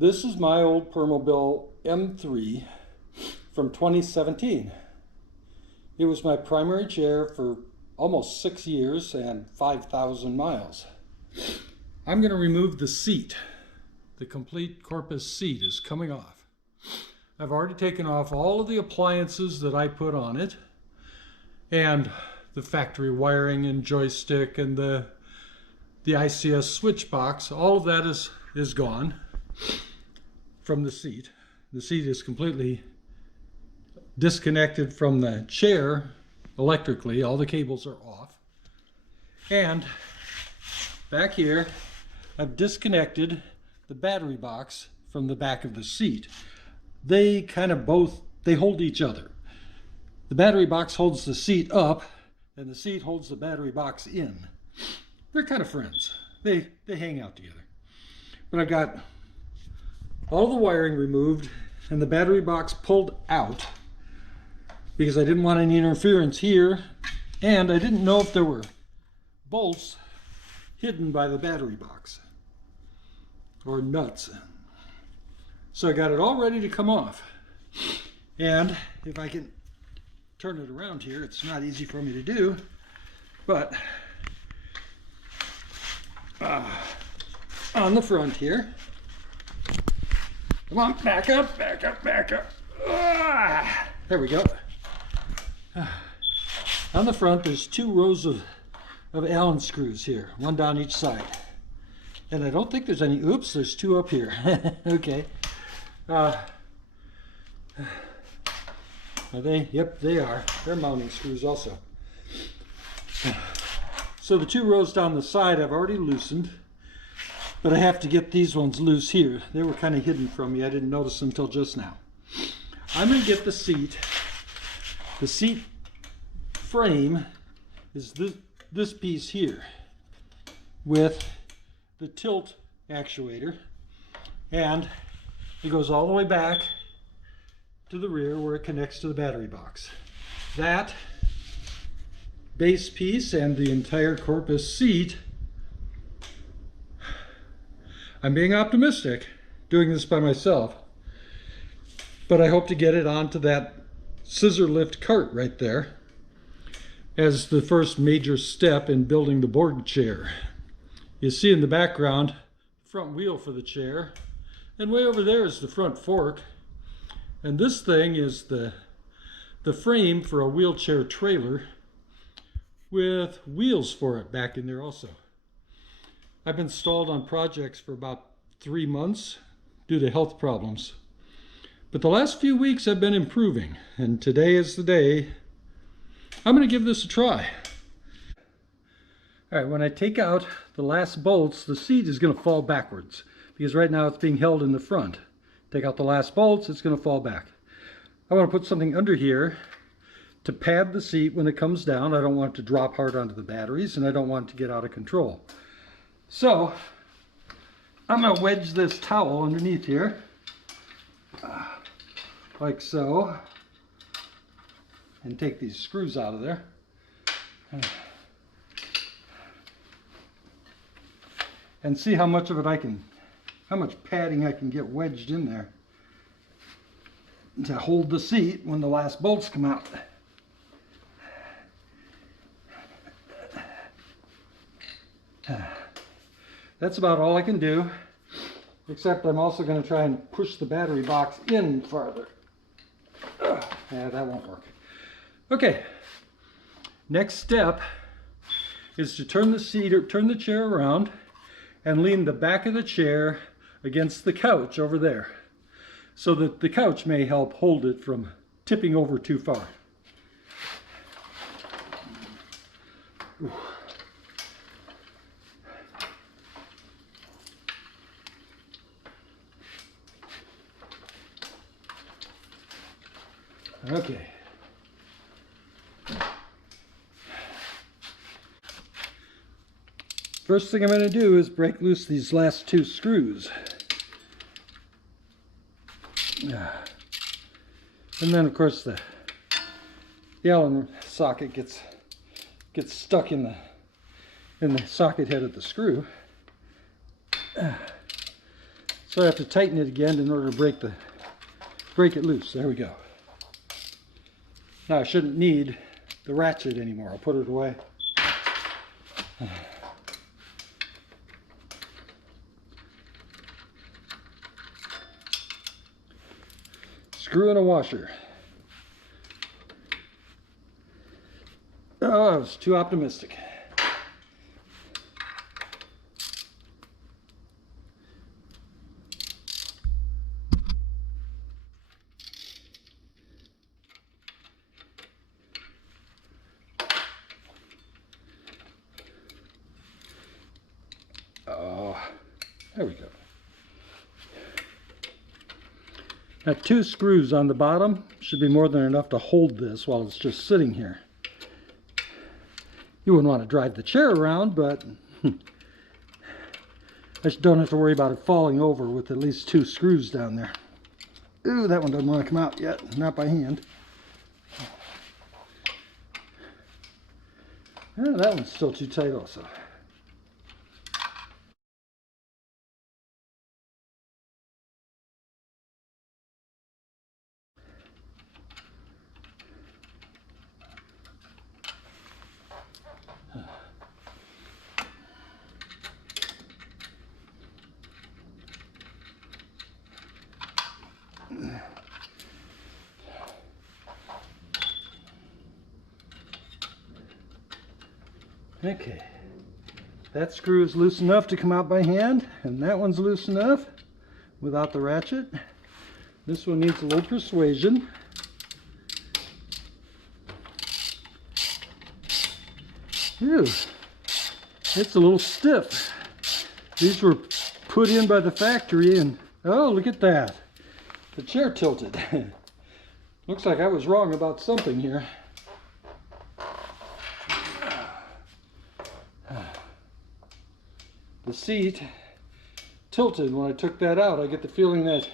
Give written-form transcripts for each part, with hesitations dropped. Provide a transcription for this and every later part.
This is my old Permobil M3 from 2017. It was my primary chair for almost 6 years and 5,000 miles. I'm going to remove the seat. The complete corpus seat is coming off. I've already taken off all of the appliances that I put on it, and the factory wiring and joystick and the ICS switch box. All of that is gone from the seat. The seat is completely disconnected from the chair electrically. All the cables are off. And back here, I've disconnected the battery box from the back of the seat. They kind of they hold each other. The battery box holds the seat up, and the seat holds the battery box in. They're kind of friends. They hang out together. But I've got all the wiring removed and the battery box pulled out because I didn't want any interference here, and I didn't know if there were bolts hidden by the battery box or nuts. So I got it all ready to come off. And if I can turn it around here, it's not easy for me to do, but on the front here, come on, back up, back up, back up. There we go. On the front, there's 2 rows of Allen screws here, one down each side. And I don't think there's any, oops, there's 2 up here. Okay. Are they? Yep, they are. They're mounting screws also. So the 2 rows down the side I've already loosened, but I have to get these ones loose here. They were kind of hidden from me. I didn't notice them until just now. I'm going to get the seat. The seat frame is this piece here with the tilt actuator, and it goes all the way back to the rear where it connects to the battery box. That base piece and the entire corpus seat, I'm being optimistic doing this by myself, but I hope to get it onto that scissor lift cart right there as the first major step in building the Borg chair. You see in the background, front wheel for the chair, and way over there is the front fork, and this thing is the frame for a wheelchair trailer with wheels for it back in there also. I've been stalled on projects for about 3 months due to health problems. But the last few weeks I've been improving, and today is the day I'm going to give this a try. All right, when I take out the last bolts, the seat is going to fall backwards because right now it's being held in the front. Take out the last bolts, it's going to fall back. I want to put something under here to pad the seat when it comes down. I don't want it to drop hard onto the batteries, and I don't want it to get out of control. So I'm going to wedge this towel underneath here, like so, and take these screws out of there. And see how much of it how much padding I can get wedged in there to hold the seat when the last bolts come out. That's about all I can do, except I'm also going to try and push the battery box in farther. Yeah, that won't work. Okay, next step is to turn the seat or turn the chair around and lean the back of the chair against the couch over there, so that the couch may help hold it from tipping over too far. Ooh. Okay. First thing I'm going to do is break loose these last 2 screws. And then of course the Allen socket gets stuck in the socket head of the screw. So I have to tighten it again in order to break it loose. There we go. Now I shouldn't need the ratchet anymore. I'll put it away. Screw in a washer. Oh, I was too optimistic. Oh, there we go. Now 2 screws on the bottom should be more than enough to hold this while it's just sitting here. You wouldn't want to drive the chair around, but I just don't have to worry about it falling over with at least 2 screws down there. Ooh, that one doesn't want to come out yet, not by hand. Oh, that one's still too tight also. Okay, that screw is loose enough to come out by hand, and that one's loose enough without the ratchet. This one needs a little persuasion. Ew, it's a little stiff. These were put in by the factory, and oh, look at that. The chair tilted. Looks like I was wrong about something here. The seat tilted when I took that out. I get the feeling that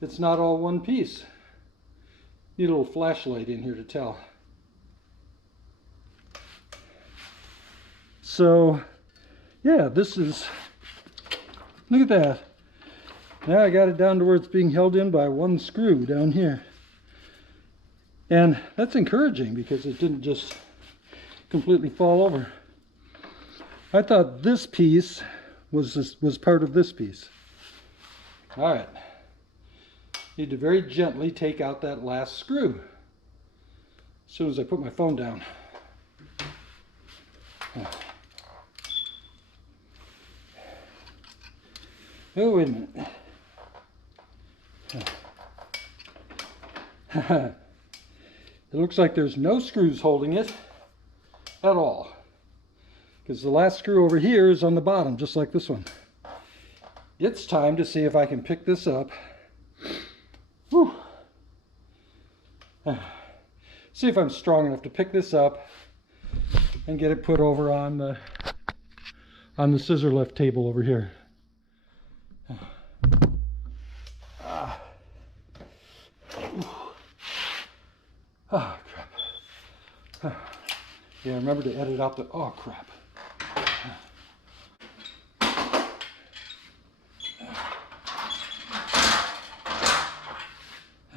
it's not all one piece. Need a little flashlight in here to tell. So, yeah, this is, look at that. Now I got it down to where it's being held in by 1 screw down here. And that's encouraging because it didn't just completely fall over. I thought this piece was part of this piece. All right. Need to very gently take out that last screw as soon as I put my phone down. Oh, wait a minute. It looks like there's no screws holding it at all, because the last screw over here is on the bottom, just like this one. It's time to see if I can pick this up. Whew. See if I'm strong enough to pick this up and get it put over on the scissor lift table over here. Oh, crap. Yeah, remember to edit out the, oh, crap.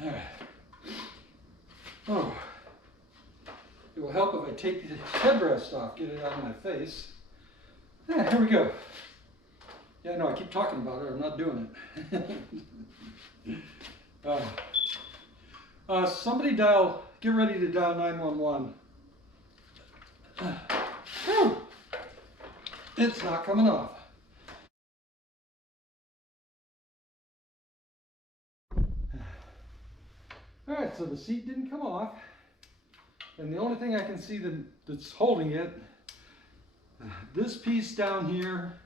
All right. Oh. It will help if I take the headrest off, get it out of my face. Yeah, here we go. Yeah, no, I keep talking about it. I'm not doing it. Somebody get ready to dial 911. It's not coming off. All right, so the seat didn't come off. And the only thing I can see that's holding it, this piece down here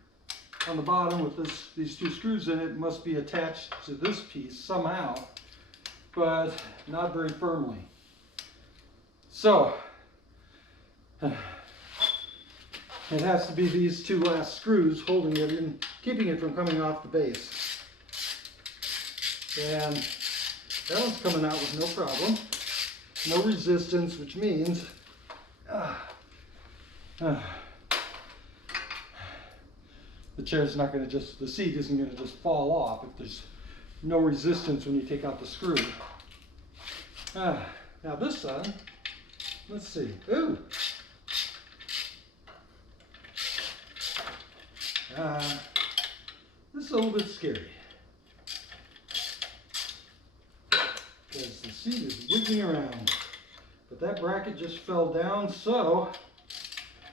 on the bottom with these 2 screws in it must be attached to this piece somehow, but not very firmly. So, it has to be these 2 last screws holding it and keeping it from coming off the base. And that one's coming out with no problem. No resistance, which means the chair's not going to the seat isn't going to just fall off if there's no resistance when you take out the screw. Now this side, let's see. Ooh. This is a little bit scary because the seat is wiggling around, but that bracket just fell down, so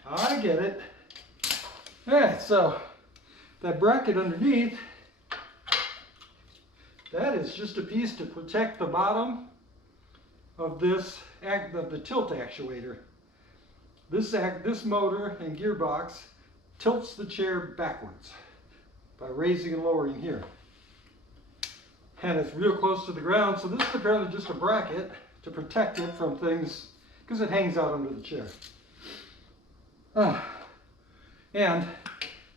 I get it. All right, so that bracket underneath, that is just a piece to protect the bottom of this of the tilt actuator. This motor and gearbox tilts the chair backwards by raising and lowering here. And it's real close to the ground, so this is apparently just a bracket to protect it from things, because it hangs out under the chair. And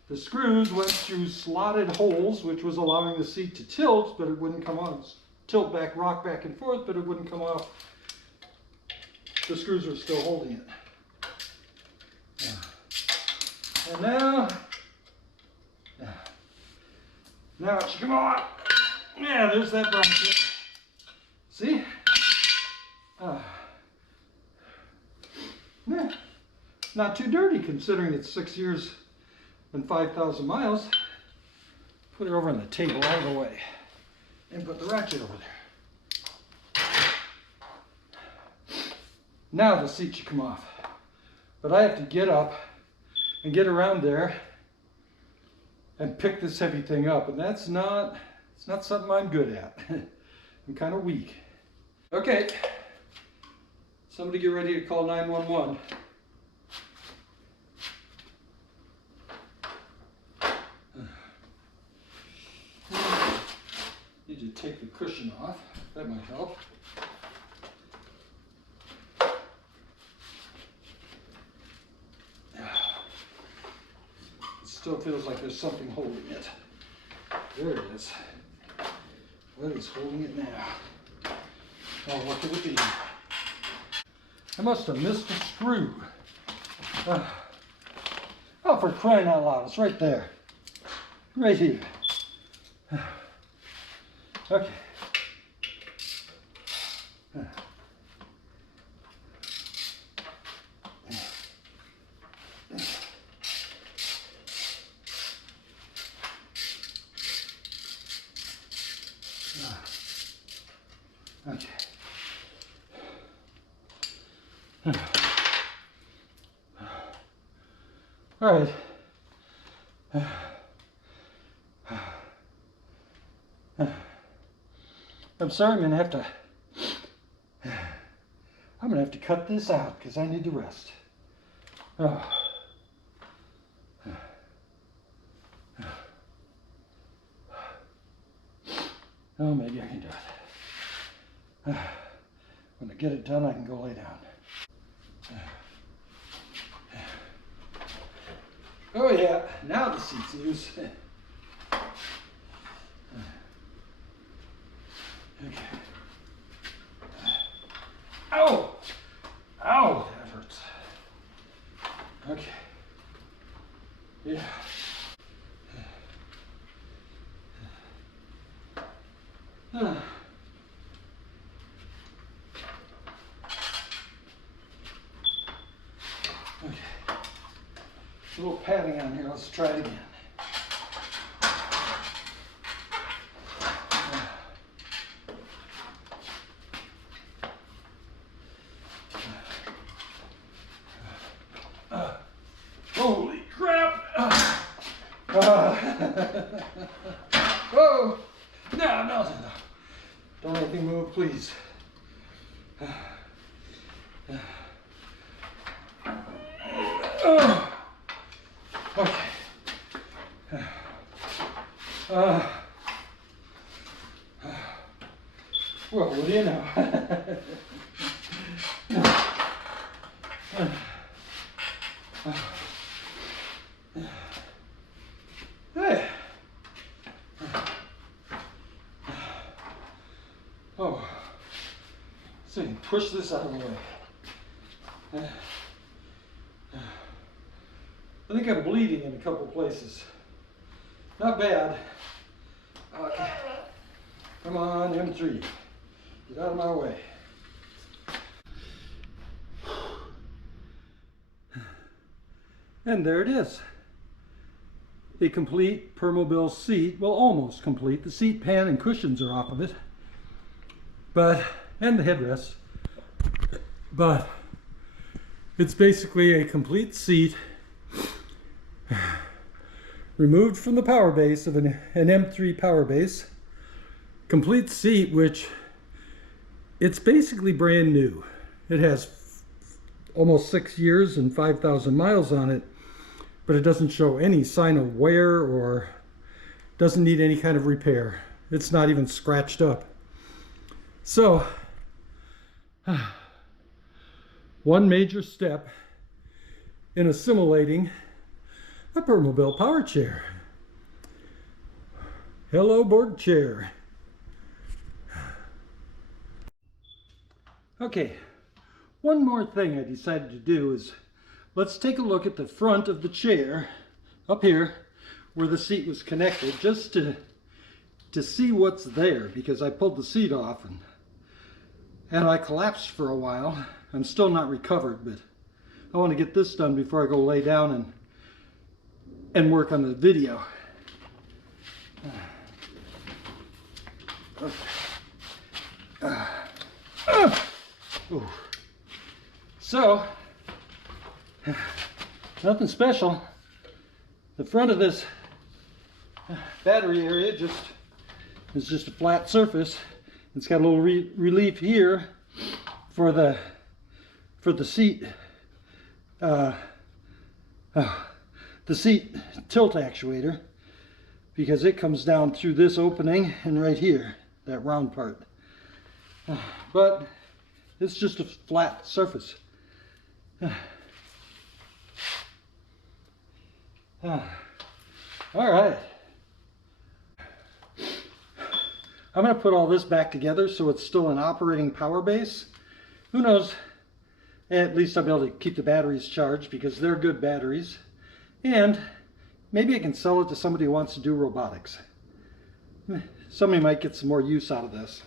the screws went through slotted holes, which was allowing the seat to tilt, but it wouldn't come off. Tilt back, rock back and forth, but it wouldn't come off. The screws were still holding it. And now it should come off. Yeah, there's that bracket. See? Yeah, not too dirty considering it's 6 years and 5,000 miles. Put it over on the table out of the way and put the ratchet over there. Now the seat should come off. But I have to get up and get around there and pick this heavy thing up, and it's not something I'm good at. I'm kind of weak. Okay, somebody get ready to call 911. Need to take the cushion off. That might help. Still feels like there's something holding it. There it is. What is holding it now? Oh, what could it be? I must have missed a screw. Oh, for crying out loud, it's right there. Right here. Okay. Okay. All right. I'm sorry, I'm gonna have to cut this out because I need to rest. Oh. Oh, maybe I can do it. When I get it done, I can go lay down. Oh yeah, now the seat's loose. Okay. Ow! Ow! That hurts. Okay. Yeah. Okay. A little padding on here. Let's try it again. Holy crap! Oh! No. Don't let anything move, please. Okay. Well, what do you know? Hey. Oh. So you can push this out of the way. I think I'm bleeding in a couple places. Not bad. Okay. Come on, M3. Get out of my way. And there it is. A complete Permobil seat. Well, almost complete. The seat pan and cushions are off of it. And the headrest. But it's basically a complete seat removed from the power base of an M3 power base. Complete seat, which it's basically brand new. It has almost 6 years and 5,000 miles on it, but it doesn't show any sign of wear or doesn't need any kind of repair. It's not even scratched up. So, one major step in assimilating a Permobil Powerchair. Hello, Borg chair. Okay, one more thing I decided to do is let's take a look at the front of the chair up here where the seat was connected, just to see what's there, because I pulled the seat off and I collapsed for a while. I'm still not recovered, but I want to get this done before I go lay down and work on the video. So, nothing special. The front of this battery area is just a flat surface. It's got a little relief here for the seat the seat tilt actuator, because it comes down through this opening and right here, that round part. But it's just a flat surface. All right. I'm going to put all this back together so it's still an operating power base. Who knows? At least I'll be able to keep the batteries charged because they're good batteries. And maybe I can sell it to somebody who wants to do robotics. Somebody might get some more use out of this.